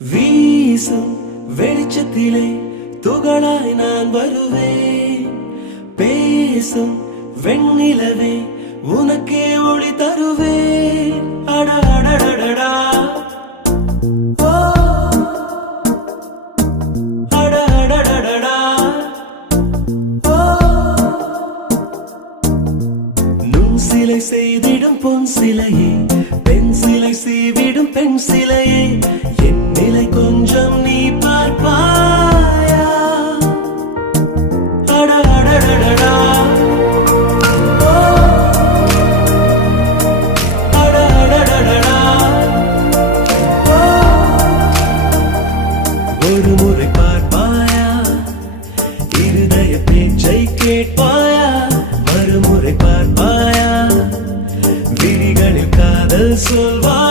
வீசும் வெளிச்சத்திலே துகளாய் நான் வருவேன். பேசும் வெண்ணிலவே உனக்கே ஒளி தருவேன். அடடடடடா சிலை செய்திடும் பொன் சிலையே பெண் சிலை செய்விடும் பெண் சிலையே கேட்பாயா? மறுமுறை பார்ப்பாயா? விழிகளில் காதல் சொல்வாய்